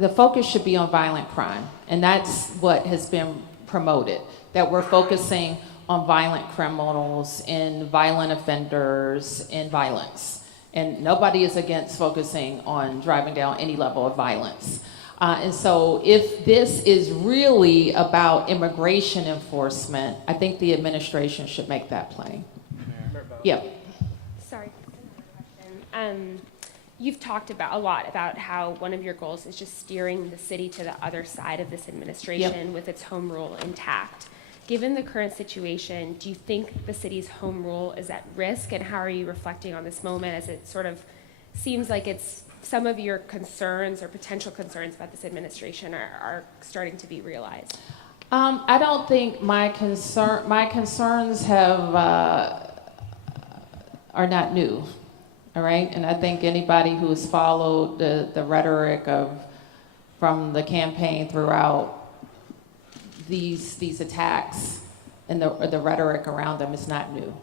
the focus should be on violent crime, and that's what has been promoted, that we're focusing on violent criminals and violent offenders and violence. And nobody is against focusing on driving down any level of violence. And so if this is really about immigration enforcement, I think the administration should make that plain. Yeah. Sorry. You've talked about a lot about how one of your goals is just steering the city to the other side of this administration with its home rule intact. Given the current situation, do you think the city's home rule is at risk, and how are you reflecting on this moment as it sort of seems like it's some of your concerns or potential concerns about this administration are starting to be realized? I don't think my concerns are not new. All right, and I think anybody who has followed the rhetoric from the campaign throughout these attacks and the rhetoric around them is not new.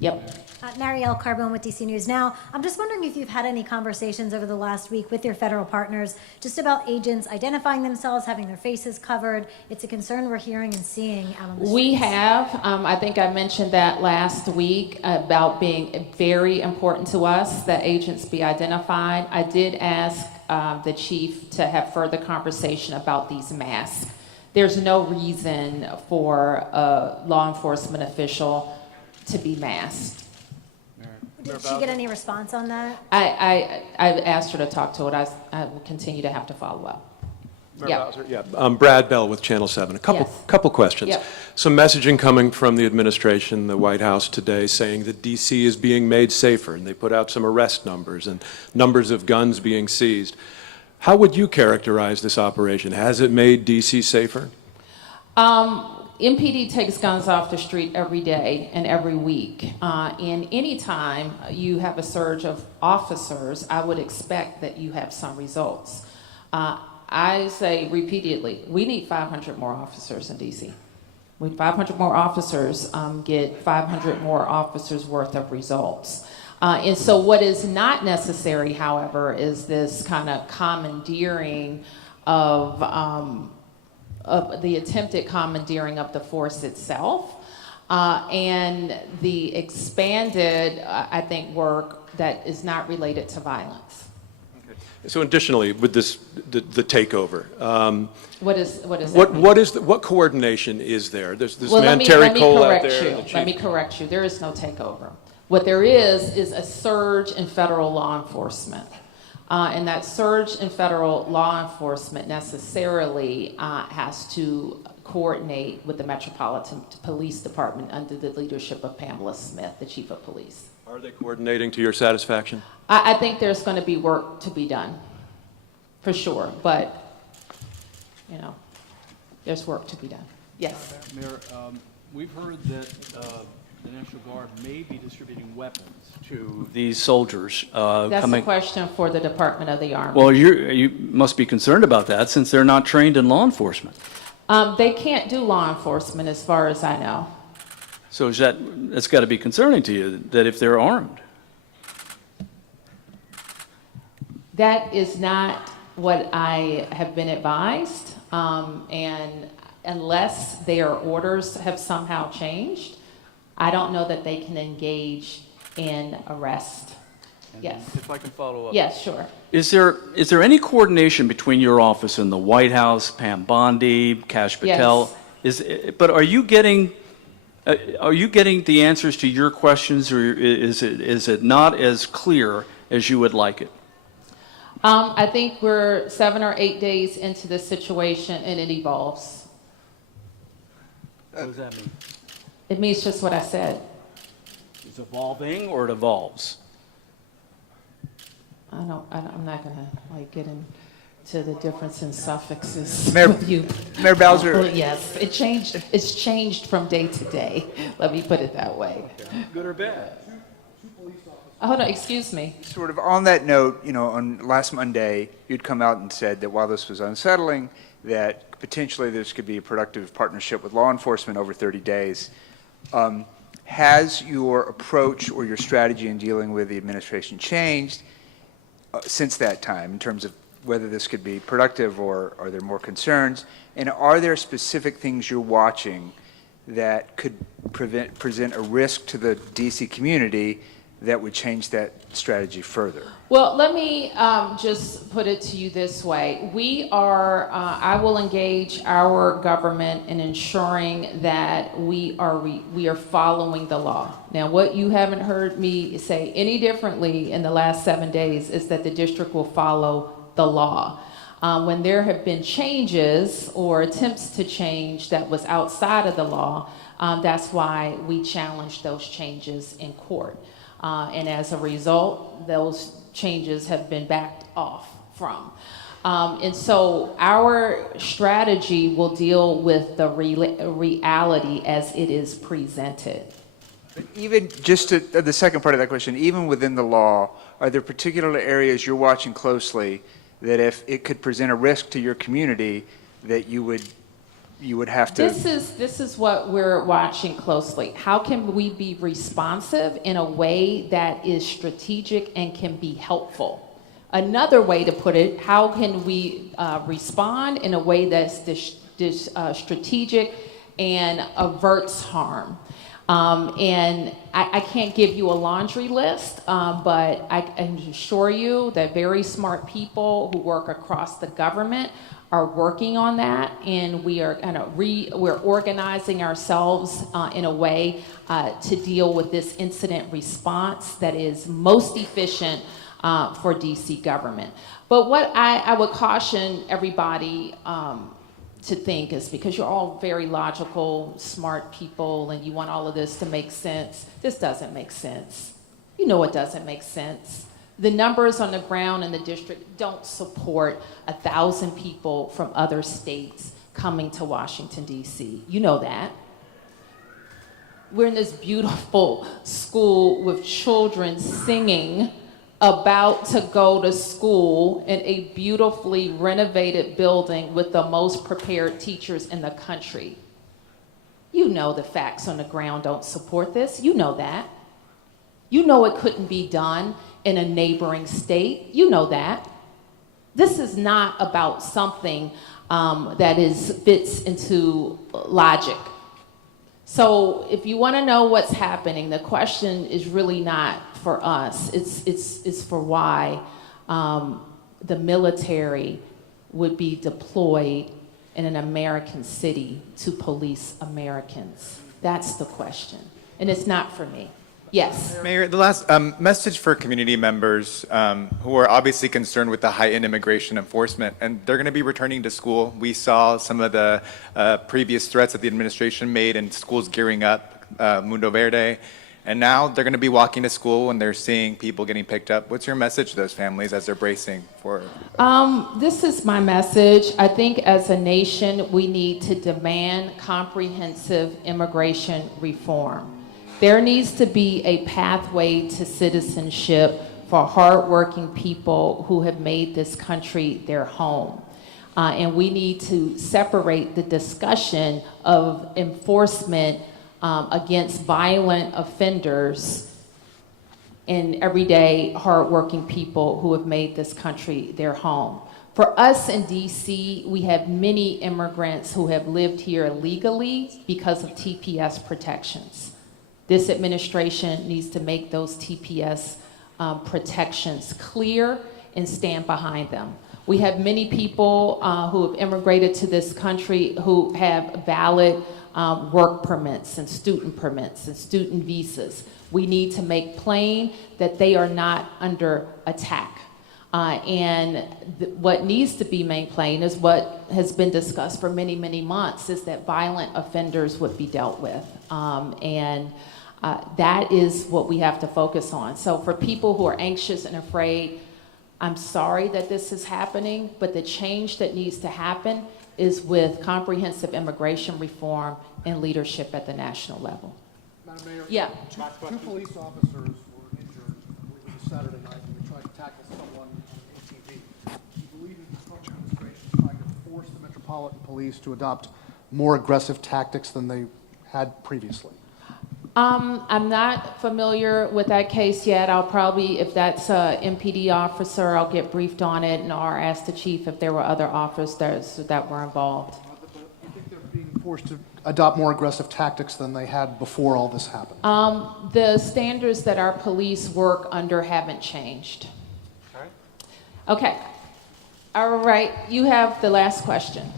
Yep. Muriel Carbone with DC News Now. I'm just wondering if you've had any conversations over the last week with your federal partners just about agents identifying themselves, having their faces covered. It's a concern we're hearing and seeing out on the streets. We have. I think I mentioned that last week about being very important to us that agents be identified. I did ask the chief to have further conversation about these masks. There's no reason for a law enforcement official to be masked. Did she get any response on that? I've asked her to talk to it. I will continue to have to follow up. Yeah. Brad Bell with Channel 7. A couple questions. Yep. Some messaging coming from the administration, the White House today, saying that D.C. is being made safer, and they put out some arrest numbers and numbers of guns being seized. How would you characterize this operation? Has it made D.C. safer? MPD takes guns off the street every day and every week. And anytime you have a surge of officers, I would expect that you have some results. I say repeatedly, we need 500 more officers in DC. With 500 more officers, get 500 more officers worth of results. And so what is not necessary, however, is this kind of commandeering of the attempted commandeering of the force itself, and the expanded, I think, work that is not related to violence. Okay. So additionally, with this, the takeover, what coordination is there? There's this Terry Cole out there. Let me correct you. There is no takeover. What there is a surge in federal law enforcement. And that surge in federal law enforcement necessarily has to coordinate with the Metropolitan Police Department under the leadership of Pamela Smith, the Chief of Police. Are they coordinating to your satisfaction? I think there's going to be work to be done, for sure. But, there's work to be done. Yes. Mayor, we've heard that the National Guard may be distributing weapons to these soldiers. That's a question for the Department of the Army. Well, you must be concerned about that since they're not trained in law enforcement. They can't do law enforcement as far as I know. So that's got to be concerning to you, that if they're armed. That is not what I have been advised. And unless their orders have somehow changed, I don't know that they can engage in arrest. Yes. If I can follow up. Yes, sure. Is there any coordination between your office and the White House, Pam Bondi, Kash Patel? Yes. But are you getting the answers to your questions, or is it not as clear as you would like it? I think we're 7 or 8 days into this situation, and it evolves. What does that mean? It means just what I said. It's evolving, or it evolves? I'm not gonna get into the difference in suffixes Mayor, with you. Mayor Bowser. Yes, it changed. It's changed from day to day. Let me put it that way. Good or bad? Oh no, excuse me. Sort of on that note, on last Monday, you'd come out and said that while this was unsettling, that potentially this could be a productive partnership with law enforcement over 30 days. Has your approach or your strategy in dealing with the administration changed since that time in terms of whether this could be productive or are there more concerns? And are there specific things you're watching that could present a risk to the DC community that would change that strategy further? Well, let me just put it to you this way. I will engage our government in ensuring that we are following the law. Now, what you haven't heard me say any differently in the last 7 days is that the district will follow the law. When there have been changes or attempts to change that was outside of the law, that's why we challenged those changes in court. And as a result, those changes have been backed off from. And so our strategy will deal with the reality as it is presented. Even just to the second part of that question, even within the law, are there particular areas you're watching closely that if it could present a risk to your community that you would have to? This is what we're watching closely. How can we be responsive in a way that is strategic and can be helpful? Another way to put it, how can we respond in a way that's strategic and averts harm? And I can't give you a laundry list, but I can assure you that very smart people who work across the government are working on that, and we are we're organizing ourselves in a way to deal with this incident response that is most efficient for DC government. But what I would caution everybody to think is, because you're all very logical, smart people, and you want all of this to make sense. This doesn't make sense. You know it doesn't make sense. The numbers on the ground in the district don't support 1,000 people from other states coming to Washington, D.C. You know that. We're in this beautiful school with children singing about to go to school in a beautifully renovated building with the most prepared teachers in the country. You know the facts on the ground don't support this. You know that. You know it couldn't be done in a neighboring state. You know that. This is not about something that fits into logic. So if you want to know what's happening, the question is really not for us. It's for why the military would be deployed in an American city to police Americans. That's the question. And it's not for me. Yes. Mayor, the last message for community members who are obviously concerned with the heightened immigration enforcement, and they're going to be returning to school. We saw some of the previous threats that the administration made and schools gearing up, Mundo Verde, and now they're going to be walking to school and they're seeing people getting picked up. What's your message to those families as they're bracing for? This is my message. I think as a nation, we need to demand comprehensive immigration reform. There needs to be a pathway to citizenship for hardworking people who have made this country their home. And we need to separate the discussion of enforcement against violent offenders and everyday hardworking people who have made this country their home. For us in DC, we have many immigrants who have lived here legally because of TPS protections. This administration needs to make those TPS protections clear and stand behind them. We have many people who have immigrated to this country who have valid work permits and student visas. We need to make plain that they are not under attack. What needs to be made plain is what has been discussed for many, many months, is that violent offenders would be dealt with. That is what we have to focus on. So for people who are anxious and afraid, I'm sorry that this is happening, but the change that needs to happen is with comprehensive immigration reform and leadership at the national level. Madam Mayor? Yeah. Two police officers were injured Saturday night when they tried to tackle someone on an ATV. Do you believe that the Trump administration is trying to force the Metropolitan Police to adopt more aggressive tactics than they had previously? I'm not familiar with that case yet. I'll probably, if that's a MPD officer, I'll get briefed on it and or ask the chief if there were other officers that were involved. You think they're being forced to adopt more aggressive tactics than they had before all this happened? The standards that our police work under haven't changed. Okay. All right. You have the last question.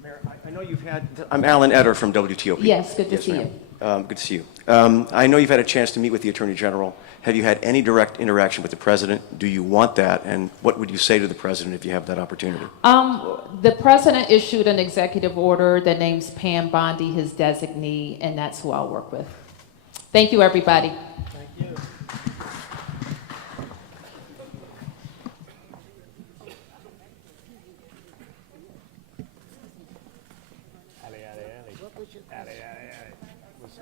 Mayor, I know you've had, I'm Alan Etter from WTOP. Yes, good to Yes, see ma'am. you. Good to see you. I know you've had a chance to meet with the Attorney General. Have you had any direct interaction with the President? Do you want that? And what would you say to the President if you have that opportunity? The president issued an executive order that names Pam Bondi his designee, and that's who I'll work with. Thank you, everybody. What's